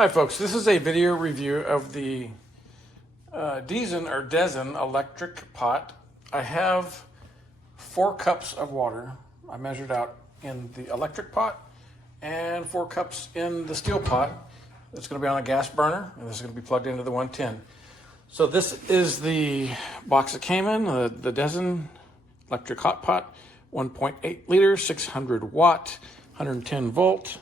Hi folks, this is a video review of the Dezin electric pot. I have 4 cups of water. I measured out in the electric pot and 4 cups in the steel pot. It's going to be on a gas burner and this is going to be plugged into the 110. So this is the box it came in, the Dezin electric hot pot, 1.8 liters, 600 watt, 110 volt.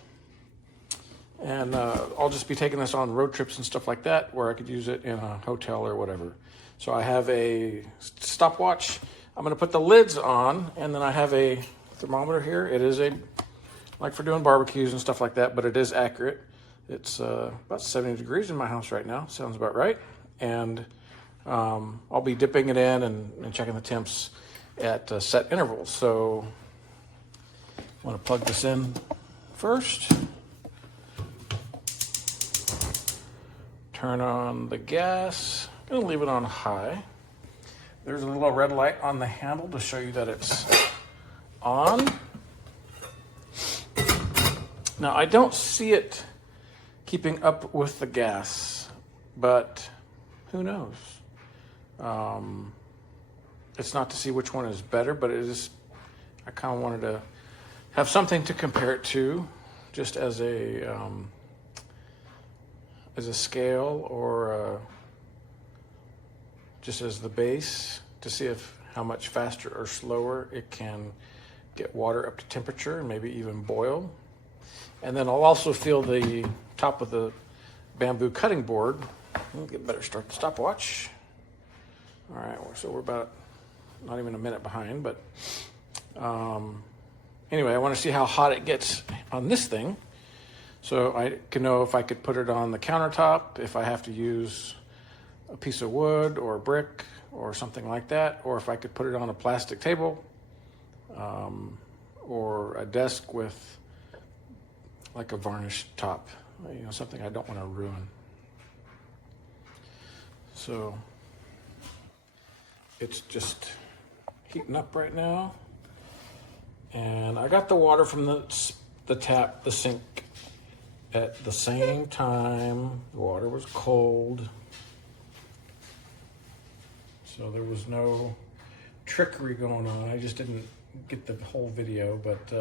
And I'll just be taking this on road trips and stuff like that where I could use it in a hotel or whatever. So I have a stopwatch. I'm going to put the lids on, and then I have a thermometer here. It is like for doing barbecues and stuff like that, but it is accurate. It's about 70 degrees in my house right now. Sounds about right. And I'll be dipping it in and checking the temps at set intervals. So I want to plug this in first. Turn on the gas. I'm gonna leave it on high. There's a little red light on the handle to show you that it's on. Now I don't see it keeping up with the gas, but who knows? It's not to see which one is better, but it is. I kind of wanted to have something to compare it to, just as a scale or just as the base to see how much faster or slower it can get water up to temperature and maybe even boil. And then I'll also feel the top of the bamboo cutting board. We'll better start the stopwatch. All right, so we're about not even a minute behind, but anyway, I want to see how hot it gets on this thing. So I can know if I could put it on the countertop, if I have to use a piece of wood or brick or something like that, or if I could put it on a plastic table or a desk with like a varnished top, something I don't want to ruin. So it's just heating up right now. And I got the water from the tap, the sink, at the same time. The water was cold, so there was no trickery going on. I just didn't get the whole video, but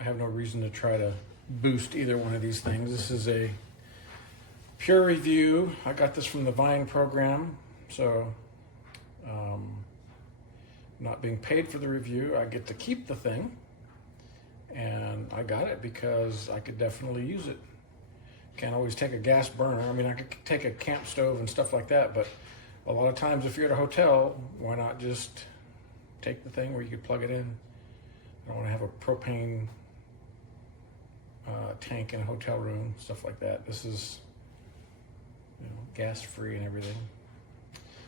I have no reason to try to boost either one of these things. This is a pure review. I got this from the Vine program, so not being paid for the review, I get to keep the thing. And I got it because I could definitely use it. Can't always take a gas burner. I mean, I could take a camp stove and stuff like that, but a lot of times if you're at a hotel, why not just take the thing where you could plug it in? I don't want to have a propane tank in a hotel room, stuff like that. This is gas free and everything.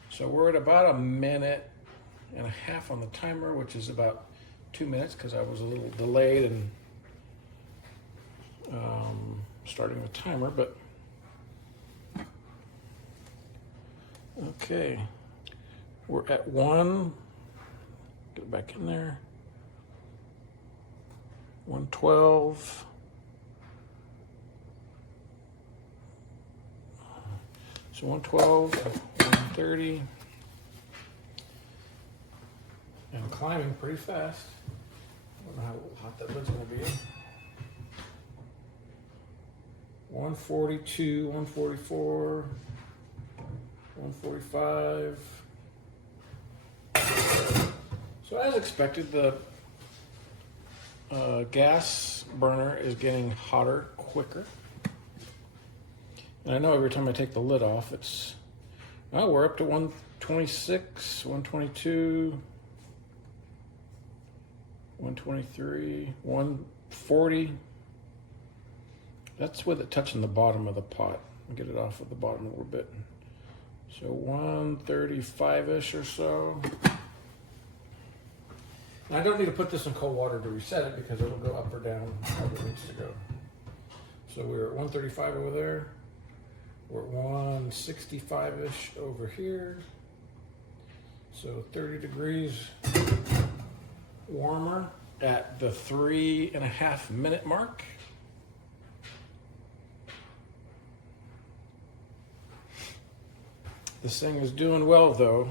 So we're at about 1.5 minutes on the timer, which is about 2 minutes because I was a little delayed in starting the timer, but okay, we're at 1, get back in there, 112, so 112, 130, and climbing pretty fast. I don't know how hot that lid's going to be. 142, 144, 145. So as expected, the gas burner is getting hotter quicker. And I know every time I take the lid off, we're up to 126, 122. 123, 140. That's with it touching the bottom of the pot. I'll get it off of the bottom a little bit. So 135-ish or so. And I don't need to put this in cold water to reset it because it'll go up or down however it needs to go. So we're at 135 over there. We're at 165-ish over here. So 30 degrees warmer at the 3.5 minute mark. This thing is doing well though.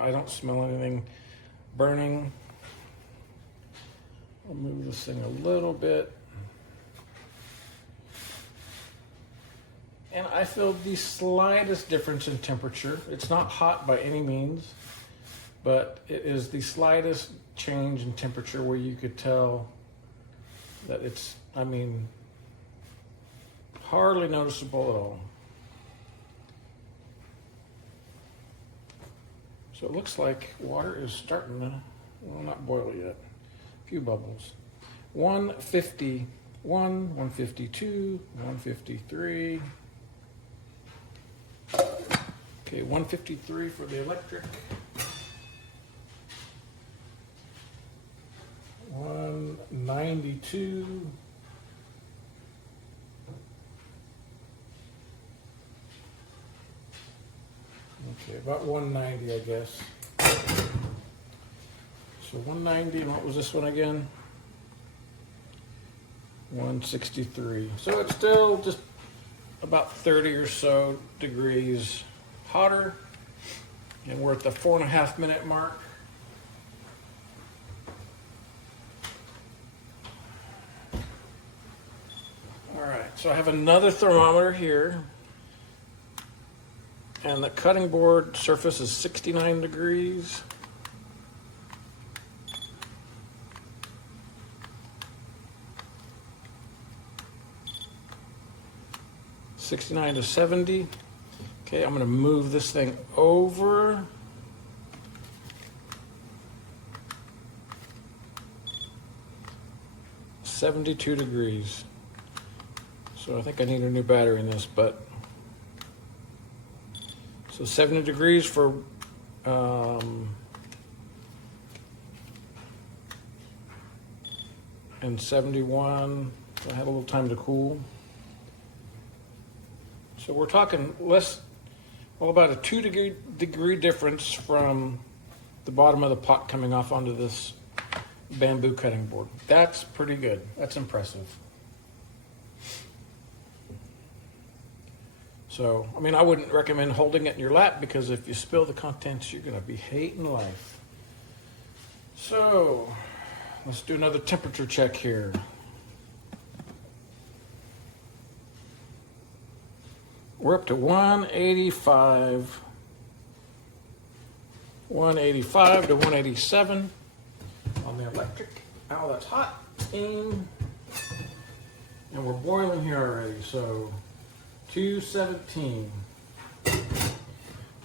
I don't smell anything burning. I'll move this thing a little bit. And I feel the slightest difference in temperature. It's not hot by any means, but it is the slightest change in temperature where you could tell that it's, I mean, hardly noticeable at all. So it looks like water is starting to, well, not boil yet. A few bubbles. 151, 152, 153. Okay, 153 for the electric. 192. Okay, about 190, I guess. So 190, and what was this one again? 163. So it's still just about 30 or so degrees hotter, and we're at the 4.5 minute mark. All right, so I have another thermometer here, and the cutting board surface is 69 degrees. $69 to $70. Okay, I'm gonna move this thing over. $72 degrees. So I think I need a new battery in this, but so 70 degrees for and 71. So I had a little time to cool. So we're talking less, well, about a 2 degree difference from the bottom of the pot coming off onto this bamboo cutting board. That's pretty good. That's impressive. So, I mean, I wouldn't recommend holding it in your lap because if you spill the contents, you're gonna be hating life. So, let's do another temperature check here. We're up to 185. 185 to 187 on the electric. Ow, that's hot. And we're boiling here already, so 217.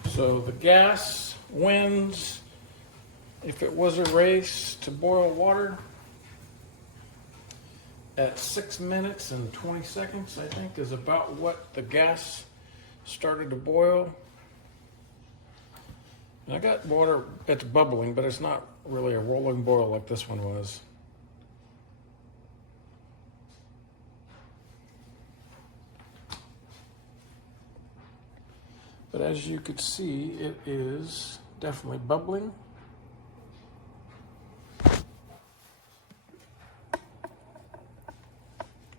So the gas wins. If it was a race to boil water at 6 minutes and 20 seconds, I think, is about what the gas started to boil. And I got water that's bubbling, but it's not really a rolling boil like this one was. But as you could see, it is definitely bubbling.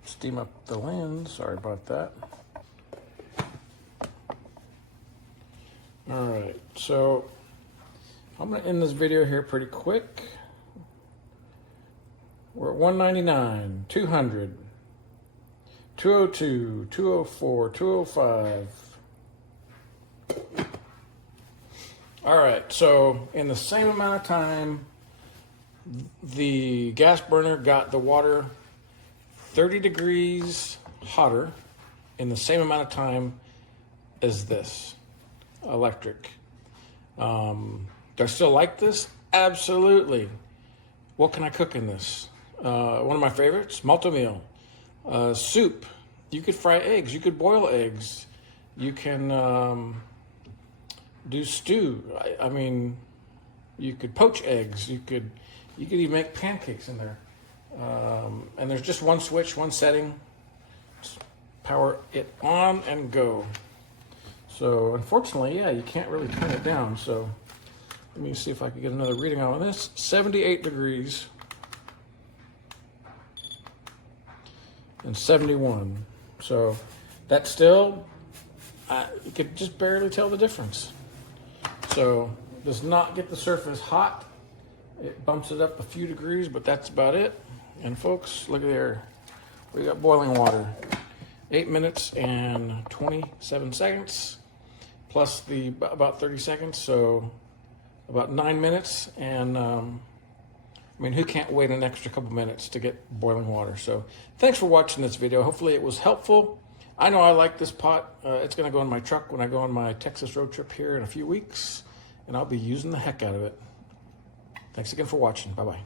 Steam up the lens, sorry about that. All right, so I'm gonna end this video here pretty quick. We're at 199, 200, 202, 204, 205. All right, so in the same amount of time, the gas burner got the water 30 degrees hotter in the same amount of time as this electric. Do I still like this? Absolutely. What can I cook in this? One of my favorites, Oatmeal. Soup. You could fry eggs. You could boil eggs. You can do stew. I mean, you could poach eggs. You could even make pancakes in there. And there's just one switch, one setting. Just power it on and go. So unfortunately, yeah, you can't really turn it down. So let me see if I can get another reading on this. 78 degrees and 71. So that's still, you could just barely tell the difference. So does not get the surface hot. It bumps it up a few degrees, but that's about it. And folks, look at there. We got boiling water. 8 minutes and 27 seconds, plus the about 30 seconds, so about 9 minutes. And I mean, who can't wait an extra couple minutes to get boiling water? So thanks for watching this video. Hopefully it was helpful. I know I like this pot. It's gonna go in my truck when I go on my Texas road trip here in a few weeks, and I'll be using the heck out of it. Thanks again for watching. Bye-bye.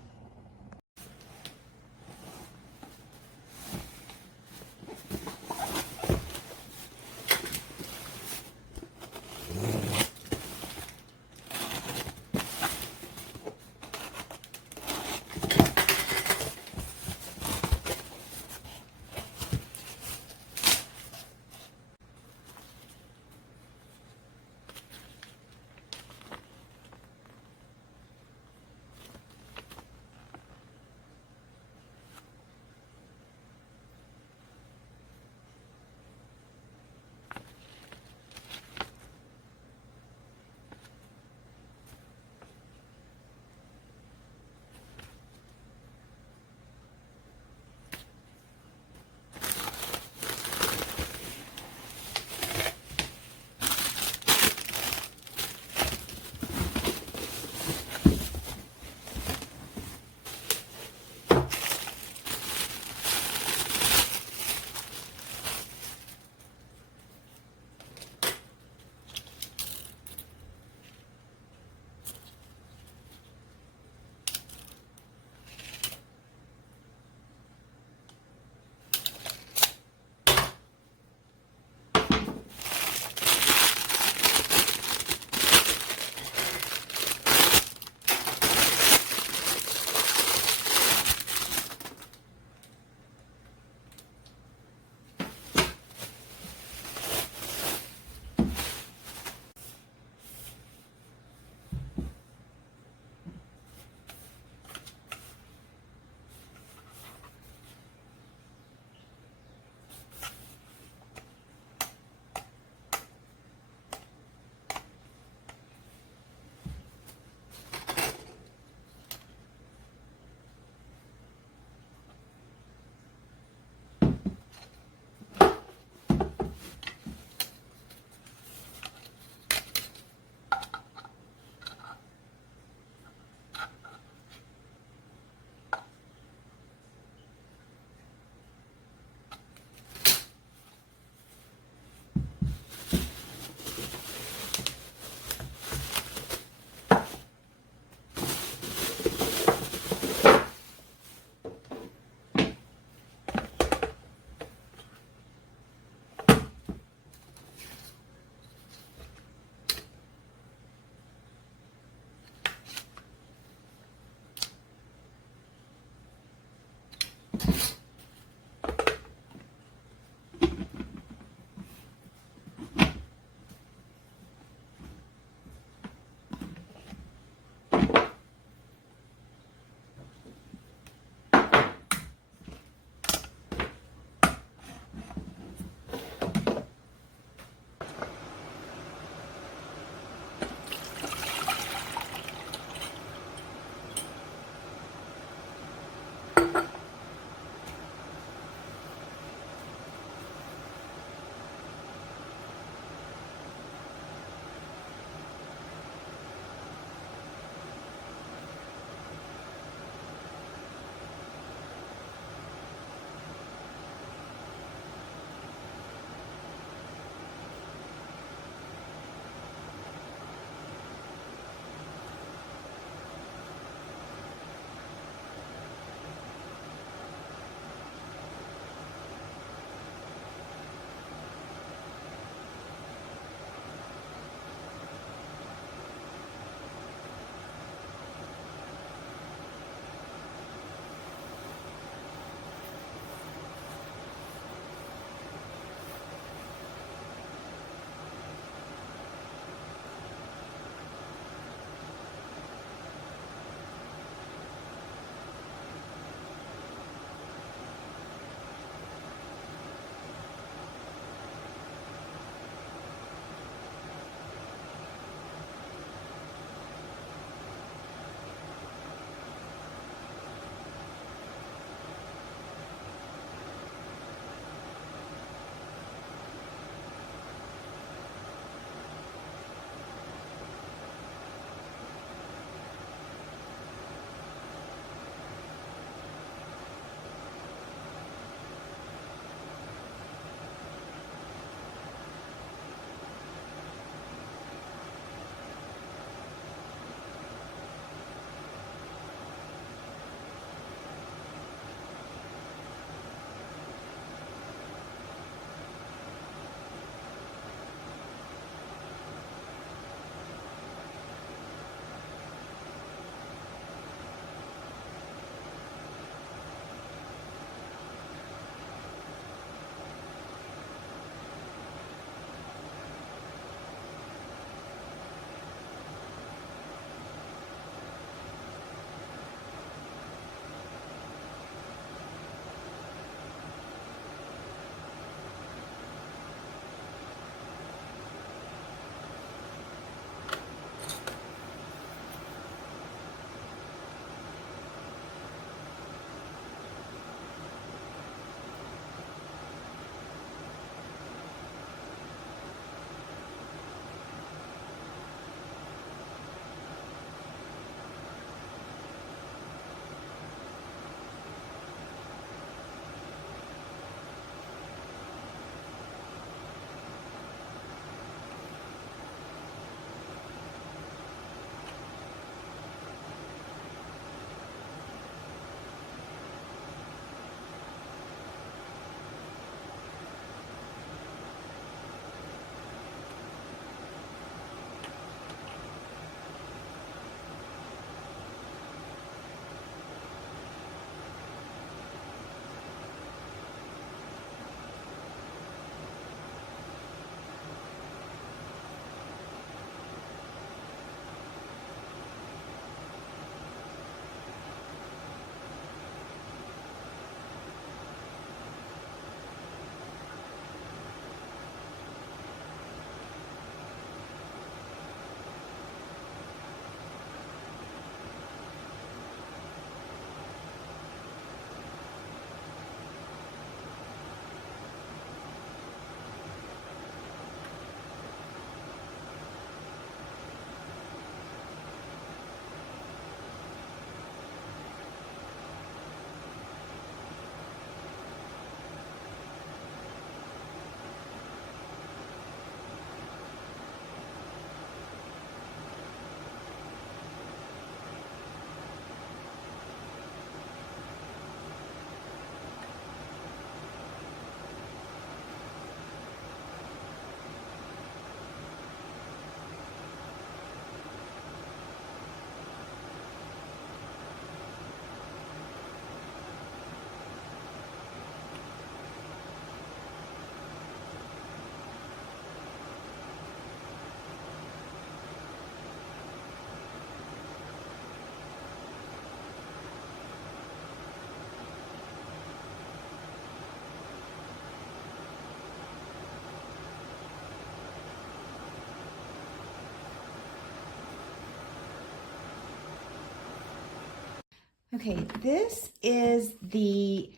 Okay, this is the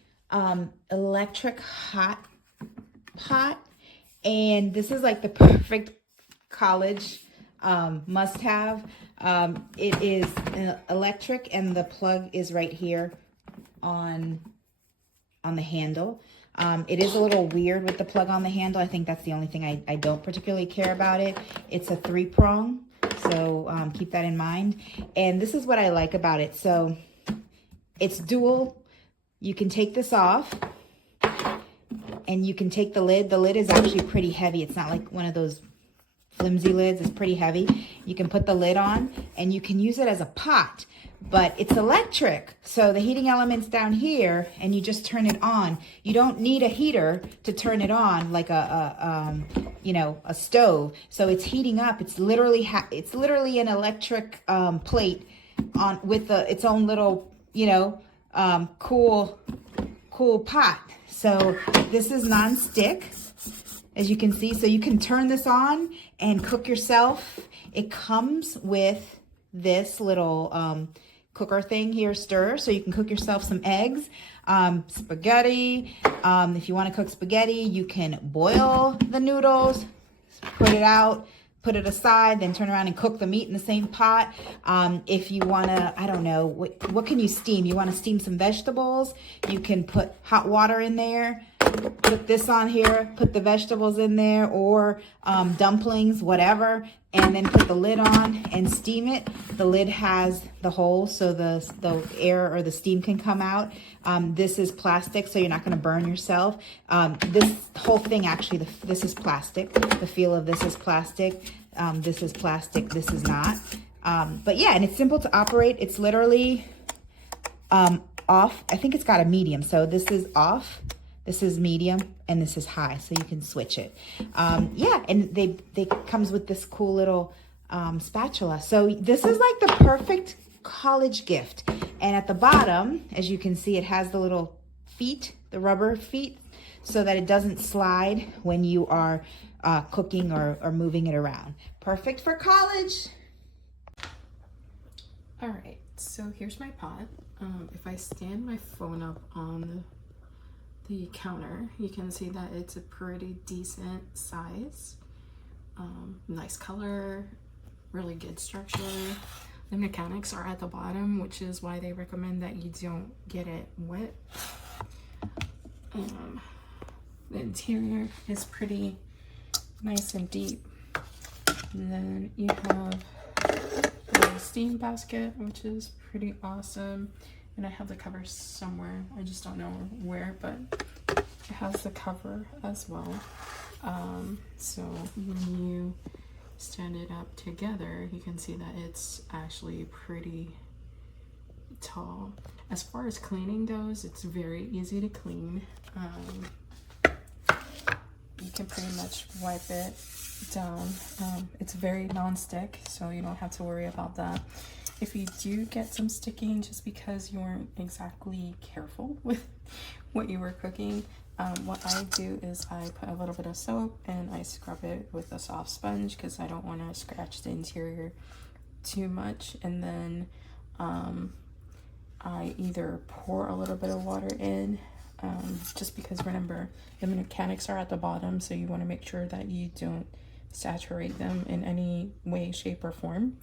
electric hot pot, and this is like the perfect college must-have. It is electric, and the plug is right here on the handle. It is a little weird with the plug on the handle. I think that's the only thing I don't particularly care about it. It's a 3-prong, so keep that in mind. And this is what I like about it. So it's dual. You can take this off, and you can take the lid. The lid is actually pretty heavy. It's not like one of those flimsy lids. It's pretty heavy. You can put the lid on, and you can use it as a pot, but it's electric. So the heating element's down here, and you just turn it on. You don't need a heater to turn it on like a stove. So it's heating up. It's literally an electric plate on with its own little cool pot. So this is non-stick, as you can see. So you can turn this on and cook yourself. It comes with this little cooker thing here, stir, so you can cook yourself some eggs, spaghetti. If you want to cook spaghetti, you can boil the noodles, put it out, put it aside, then turn around and cook the meat in the same pot. If you want to, I don't know, what can you steam? You want to steam some vegetables? You can put hot water in there, put this on here, put the vegetables in there, or dumplings, whatever, and then put the lid on and steam it. The lid has the hole so the air or the steam can come out. This is plastic, so you're not going to burn yourself. This whole thing, actually, this is plastic. The feel of this is plastic. This is plastic. This is not. But yeah, and it's simple to operate. It's literally off. I think it's got a medium. So this is off. This is medium, and this is high, so you can switch it. Yeah, and they comes with this cool little spatula. So this is like the perfect college gift. And at the bottom, as you can see, it has the little feet, the rubber feet, so that it doesn't slide when you are cooking or moving it around. Perfect for college. All right, so here's my pot. If I stand my phone up on the counter, you can see that it's a pretty decent size. Nice color, really good structure. The mechanics are at the bottom, which is why they recommend that you don't get it wet. The interior is pretty nice and deep. And then you have the steam basket, which is pretty awesome. And I have the cover somewhere. I just don't know where, but it has the cover as well. So when you stand it up together, you can see that it's actually pretty tall. As far as cleaning goes, it's very easy to clean. You can pretty much wipe it down. It's very non-stick, so you don't have to worry about that. If you do get some sticking just because you weren't exactly careful with what you were cooking, what I do is I put a little bit of soap and I scrub it with a soft sponge because I don't want to scratch the interior too much. And then I either pour a little bit of water in, just because, remember, the mechanics are at the bottom, so you want to make sure that you don't saturate them in any way, shape, or form.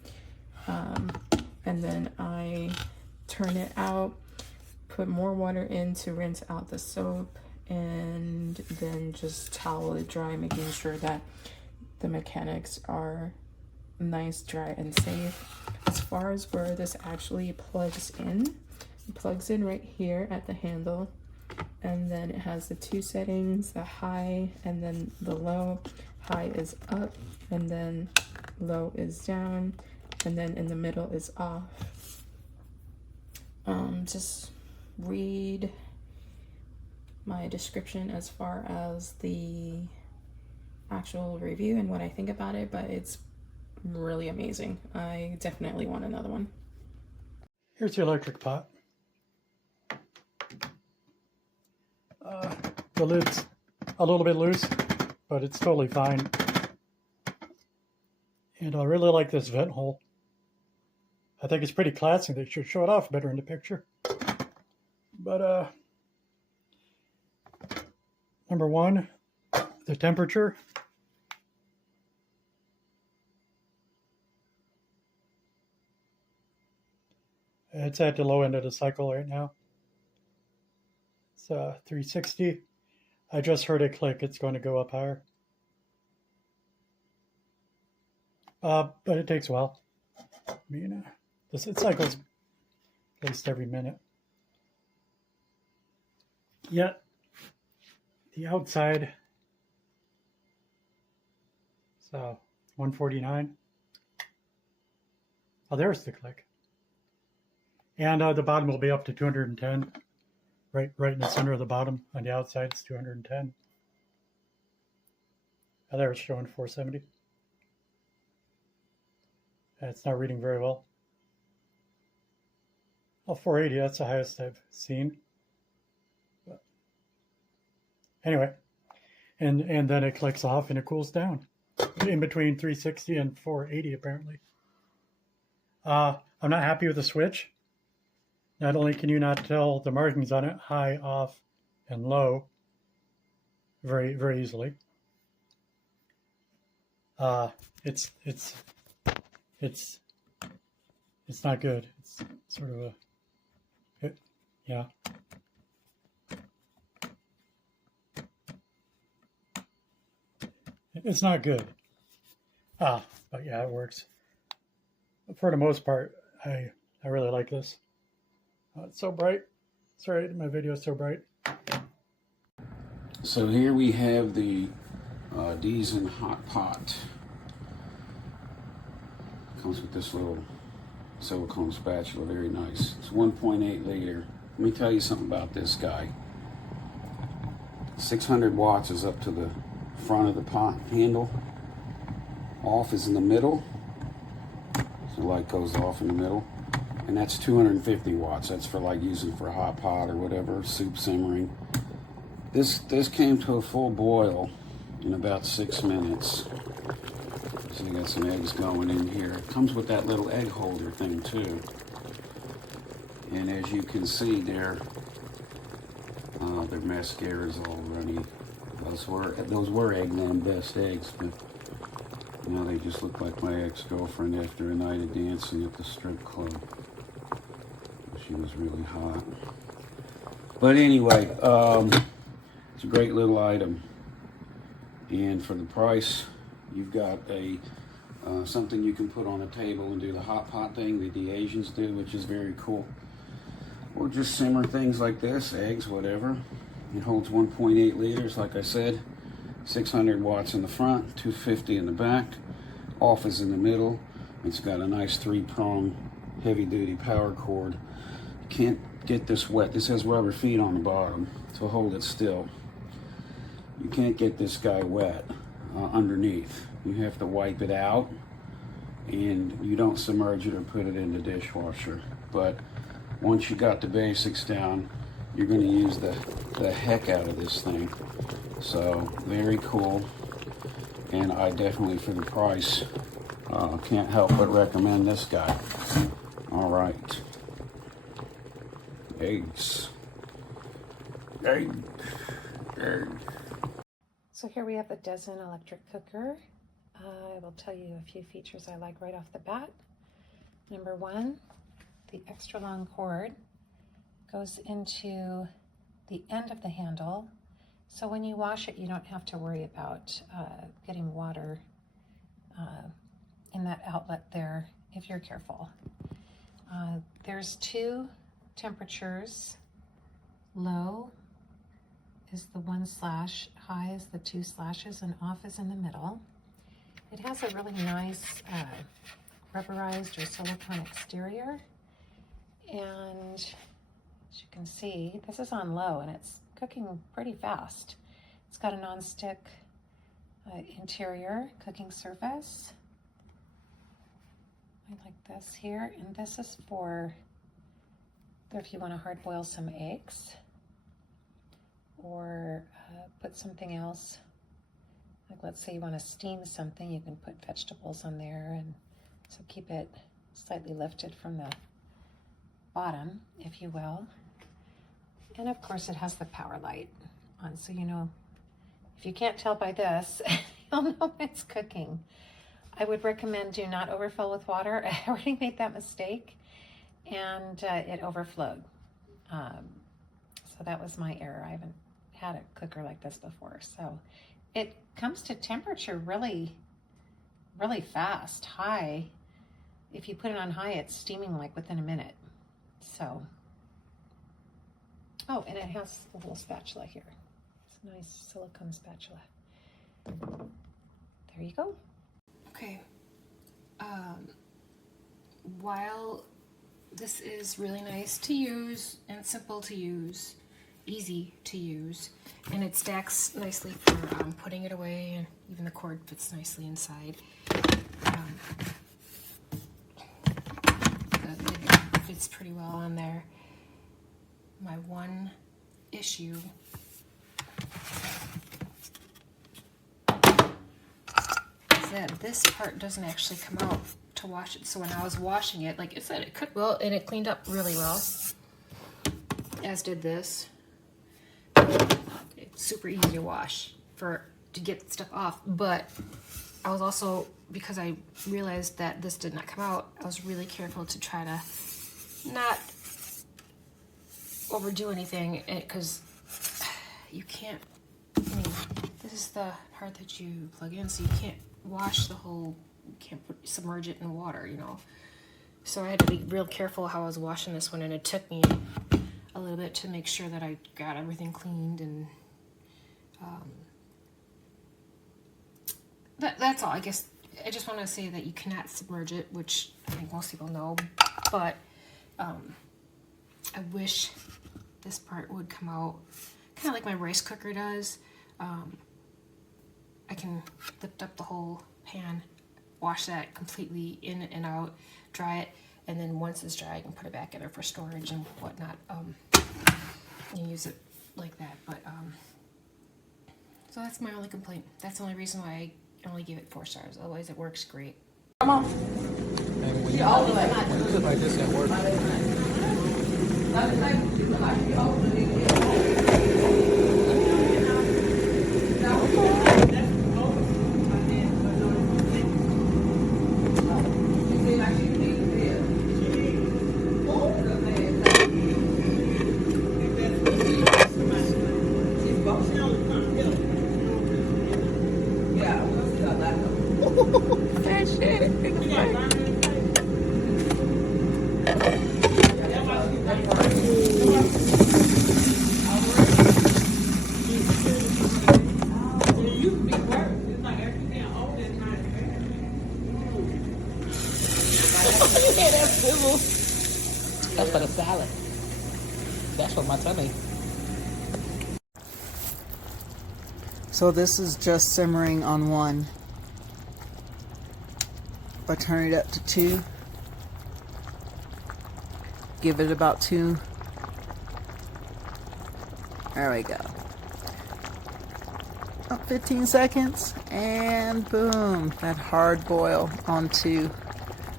And then I turn it out, put more water in to rinse out the soap, and then just towel it dry, making sure that the mechanics are nice, dry, and safe. As far as where this actually plugs in, it plugs in right here at the handle, and then it has the 2 settings, the high and then the low. High is up, and then low is down, and then in the middle is off. Just read my description as far as the actual review and what I think about it, but it's really amazing. I definitely want another one. Here's the electric pot. The lid's a little bit loose, but it's totally fine. And I really like this vent hole. I think it's pretty classy. They should show it off better in the picture. But number one, the temperature. It's at the low end of the cycle right now. It's 360. I just heard it click. It's going to go up higher. But it takes a while. I mean, it cycles at least every minute. Yet, the outside, so 149. Oh, there's the click. And the bottom will be up to 210. Right in the center of the bottom. On the outside, it's 210. Oh, there it's showing 470. It's not reading very well. Oh, 480, that's the highest I've seen. But anyway, and then it clicks off and it cools down. In between 360 and 480, apparently. I'm not happy with the switch. Not only can you not tell the markings on it, high, off, and low, very, very easily. It's not good. It's sort of yeah. It's not good. But yeah, it works. For the most part, I really like this. It's so bright. Sorry, my video is so bright. So here we have the Dezin hot pot. Comes with this little silicone spatula, very nice. It's 1.8 liter. Let me tell you something about this guy. 600 watts is up to the front of the pot handle. Off is in the middle. So the light goes off in the middle. And that's 250 watts. That's for like using for a hot pot or whatever, soup simmering. This came to a full boil in about 6 minutes. So you got some eggs going in here. It comes with that little egg holder thing too. And as you can see, their mascara is all runny. Those were Eggman Best eggs, but now they just look like my ex-girlfriend after a night of dancing at the strip club. She was really hot. But anyway, it's a great little item. And for the price, you've got a something you can put on a table and do the hot pot thing that the Asians do, which is very cool. Or just simmer things like this, eggs, whatever. It holds 1.8 liters, like I said. 600 watts in the front, 250 in the back. Off is in the middle. It's got a nice 3-prong heavy-duty power cord. You can't get this wet. This has rubber feet on the bottom to hold it still. You can't get this guy wet underneath. You have to wipe it out, and you don't submerge it or put it in the dishwasher. But once you got the basics down, you're going to use the heck out of this thing. So very cool, and I definitely, for the price, can't help but recommend this guy. All right, eggs. Egg. So here we have the Dezin electric cooker. I will tell you a few features I like right off the bat. Number one, the extra long cord goes into the end of the handle. So when you wash it, you don't have to worry about getting water in that outlet there if you're careful. There's 2 temperatures. Low is the 1 slash, high is the 2 slashes, and off is in the middle. It has a really nice rubberized or silicone exterior, and as you can see, this is on low and it's cooking pretty fast. It's got a non-stick interior cooking surface. I like this here, and this is for if you want to hard boil some eggs or put something else. Like let's say you want to steam something, you can put vegetables on there, and so keep it slightly lifted from the bottom, if you will. And of course it has the power light on, so you know, if you can't tell by this, you'll know it's cooking. I would recommend do not overfill with water. I already made that mistake and it overflowed. So that was my error. I haven't had a cooker like this before. So it comes to temperature really, really fast, high. If you put it on high, it's steaming like within a minute. So, oh, and it has a little spatula here. It's a nice silicone spatula. There you go. Okay. While this is really nice to use and simple to use, easy to use, and it stacks nicely for putting it away, and even the cord fits nicely inside. It fits pretty well on there. My one issue is that this part doesn't actually come out to wash it. So when I was washing it, like I said, it cooked well and it cleaned up really well, as did this. It's super easy to wash to get stuff off, but I was also, because I realized that this did not come out, I was really careful to try to not overdo anything, because you can't, I mean, this is the part that you plug in, so you can't wash the whole, you can't submerge it in water, you know. So I had to be real careful how I was washing this one, and it took me a little bit to make sure that I got everything cleaned, and that's all. I guess I just want to say that you cannot submerge it, which I think most people know, but I wish this part would come out kind of like my rice cooker does. I can lift up the whole pan, wash that completely in and out, dry it, and then once it's dry I can put it back in there for storage and whatnot, and use it like that. But so that's my only complaint. That's the only reason why I only give it 4 stars. Otherwise it works great. And when you cook like this at work, That's for the salad. That's for my tummy. So this is just simmering on 1. If I turn it up to 2, give it about 2. There we go. About 15 seconds, and boom, that hard boil on 2.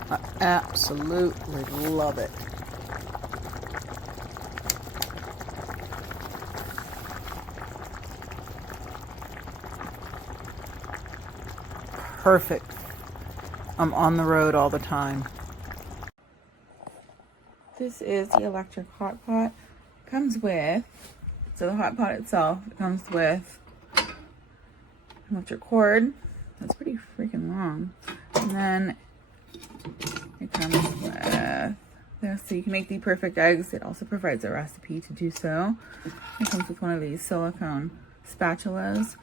I absolutely love it. Perfect. I'm on the road all the time. This is the electric hot pot. Comes with, so the hot pot itself, it comes with electric cord. That's pretty freaking long. And then it comes with this, so you can make the perfect eggs. It also provides a recipe to do so. It comes with one of these silicone spatulas.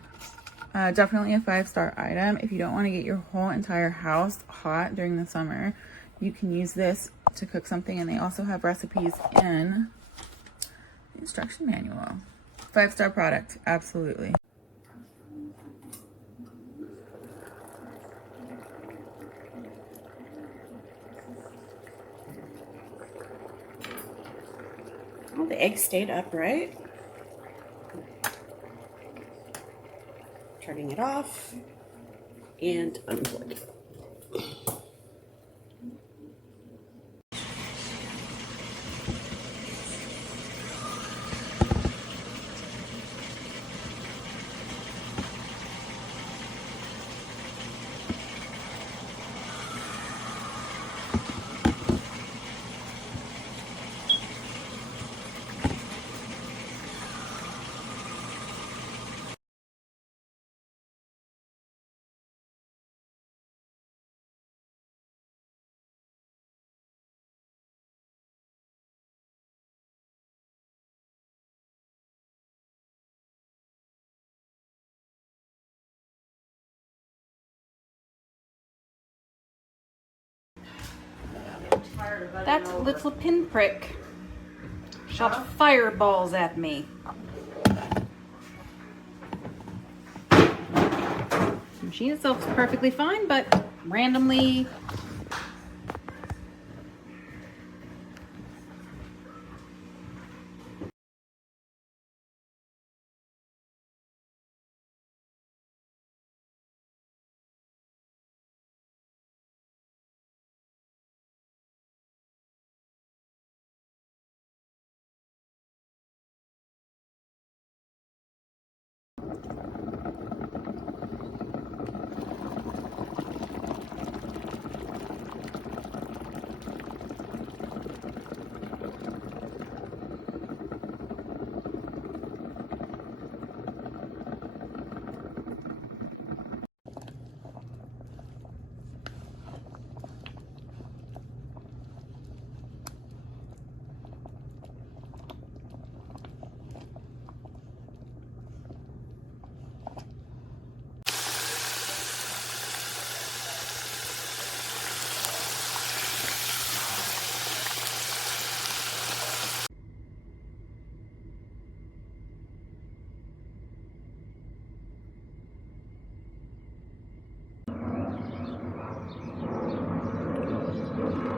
Definitely a 5-star item. If you don't want to get your whole entire house hot during the summer, you can use this to cook something, and they also have recipes in the instruction manual. 5-star product, absolutely. Oh, the egg stayed upright. Turning it off and unplug. That little pinprick shot fireballs at me. The machine itself is perfectly fine, but randomly.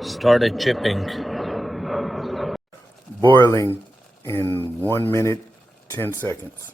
Started chipping. Boiling in 1 minute, 10 seconds.